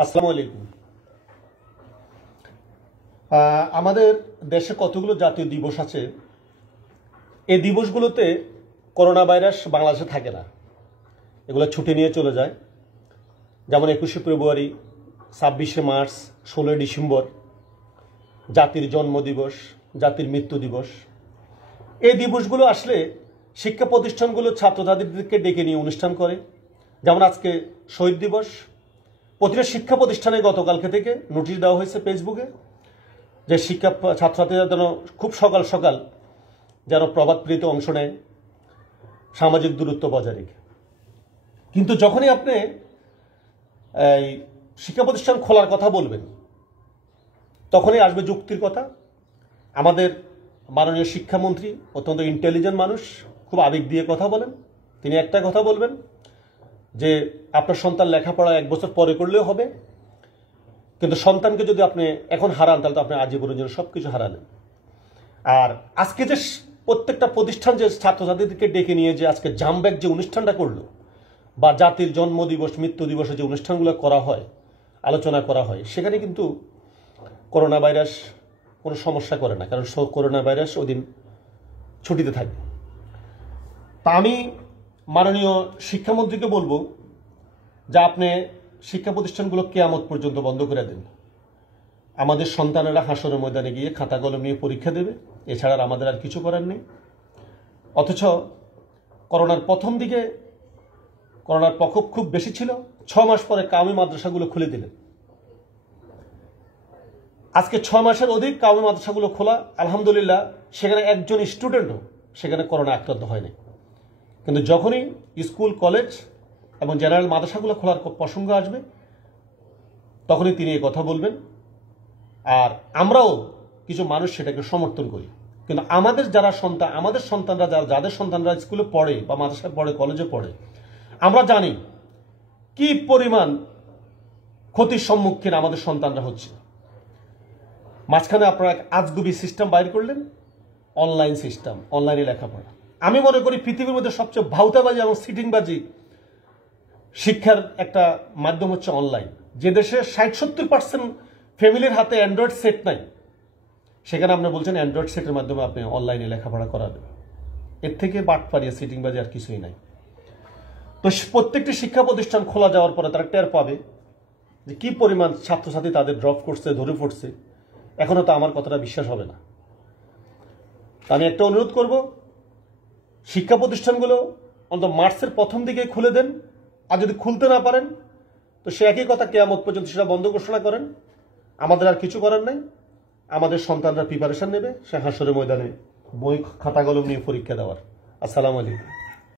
আসসালামু আলাইকুম। আমাদের দেশে কতগুলো জাতীয় দিবস আছে। এই দিবসগুলোতে করোনা ভাইরাস বাংলাদেশে থাকে না, এগুলো ছুটি নিয়ে চলে যায়। যেমন 21শে ফেব্রুয়ারি, 26শে মার্চ, 16ই ডিসেম্বর, জাতির জন্ম দিবস, জাতির মৃত্যু দিবস। এই দিবসগুলো আসলে শিক্ষা প্রতিষ্ঠানগুলো ছাত্রছাত্রীদেরকে ডেকে নিয়ে অনুষ্ঠান করে। যেমন আজকে শহীদ দিবস, প্রতিটা শিক্ষা প্রতিষ্ঠানে গতকালকে থেকে নোটিশ দেওয়া হয়েছে ফেসবুকে যে ছাত্রছাত্রীরা যেন খুব সকাল সকাল যেন প্রভাত ফেরিতে অংশ নেয়, সামাজিক দূরত্ব বজায় রেখে। কিন্তু যখনই আপনি এই শিক্ষা প্রতিষ্ঠান খোলার কথা বলবেন, তখনই আসবে যুক্তির কথা। আমাদের মাননীয় শিক্ষামন্ত্রী অত্যন্ত ইন্টেলিজেন্ট মানুষ, খুব আবেগ দিয়ে কথা বলেন। তিনি একটা কথা বলবেন যে আপনার সন্তান লেখাপড়া 1 বছর পরে করলেও হবে, কিন্তু সন্তানকে যদি আপনি এখন হারান তাহলে তো আপনি আজীবনের জন্য সব কিছু হারালেন। আর আজকে যে প্রত্যেকটা প্রতিষ্ঠান যে ছাত্রছাত্রীদেরকে ডেকে নিয়ে যে আজকে জামব্যাক যে অনুষ্ঠানটা করলো, বা জাতির জন্ম দিবস, মৃত্যু দিবসে যে অনুষ্ঠানগুলো করা হয়, আলোচনা করা হয়, সেখানে কিন্তু করোনা ভাইরাস কোনো সমস্যা করে না, কারণ করোনা ভাইরাস ওদিন ছুটিতে থাকবে। তা আমি মাননীয় শিক্ষামন্ত্রীকে বলবো যে আপনি শিক্ষা প্রতিষ্ঠানগুলো কিয়ামত পর্যন্ত বন্ধ করে দেন। আমাদের সন্তানেরা হাসরের ময়দানে গিয়ে খাতা কলম নিয়ে পরীক্ষা দেবে, এছাড়া আমাদের আর কিছু করার নেই। অথচ করোনার প্রথম দিকে করোনার প্রকোপ খুব বেশি ছিল, 6 মাস পরে কাওমি মাদ্রাসাগুলো খুলে দিলেন। আজকে 6 মাসের অধিক কাওমি মাদ্রাসাগুলো খোলা, আলহামদুলিল্লাহ সেখানে একজন স্টুডেন্টও সেখানে করোনা আক্রান্ত হয়নি। কিন্তু যখনই স্কুল, কলেজ এবং জেনারেল মাদ্রাসাগুলো খোলার প্রসঙ্গ আসবে, তখনই তিনি এই কথা বলবেন। আর আমরাও কিছু মানুষ সেটাকে সমর্থন করি। কিন্তু আমাদের সন্তানরা যাদের সন্তানরা স্কুলে পড়ে বা মাদ্রাসায় পড়ে, কলেজে পড়ে, আমরা জানি কি পরিমাণ ক্ষতির সম্মুখীন আমাদের সন্তানরা হচ্ছে। মাঝখানে আপনারা এক আজগুবি সিস্টেম বাইর করলেন, অনলাইন সিস্টেম, অনলাইনে লেখাপড়া। আমি মনে করি পৃথিবীর মধ্যে সবচেয়ে ভাউতাবাজি এবং সিটিংবাজি শিক্ষার একটা মাধ্যম হচ্ছে অনলাইন। যে দেশে 60-70% ফ্যামিলির হাতে অ্যান্ড্রয়েড সেট নাই, সেখানে আপনি বলছেন অ্যান্ড্রয়েড সেটের মাধ্যমে আপনি অনলাইনে লেখাপড়া করাবেন। এর থেকে বাটপাড়িয়া সিটিংবাজি আর কিছুই নাই। তো প্রত্যেকটি শিক্ষা প্রতিষ্ঠান খোলা যাওয়ার পরে তারা টের পাবে যে কি পরিমাণ ছাত্রছাত্রী তাদের ড্রপ করছে, ধরে পড়ছে। এখনো তো আমার কথাটা বিশ্বাস হবে না। আমি একটা অনুরোধ করব, শিক্ষা প্রতিষ্ঠানগুলো অন্তত মার্চের প্রথম দিকে খুলে দেন। আর যদি খুলতে না পারেন তো সে একই কথা, কিয়ামত পর্যন্ত সেটা বন্ধ ঘোষণা করেন। আমাদের আর কিছু করার নাই। আমাদের সন্তানরা প্রিপারেশন নেবে সে হাসরের ময়দানে বই খাতা কলম নিয়ে পরীক্ষা দেওয়ার। আসসালামু আলাইকুম।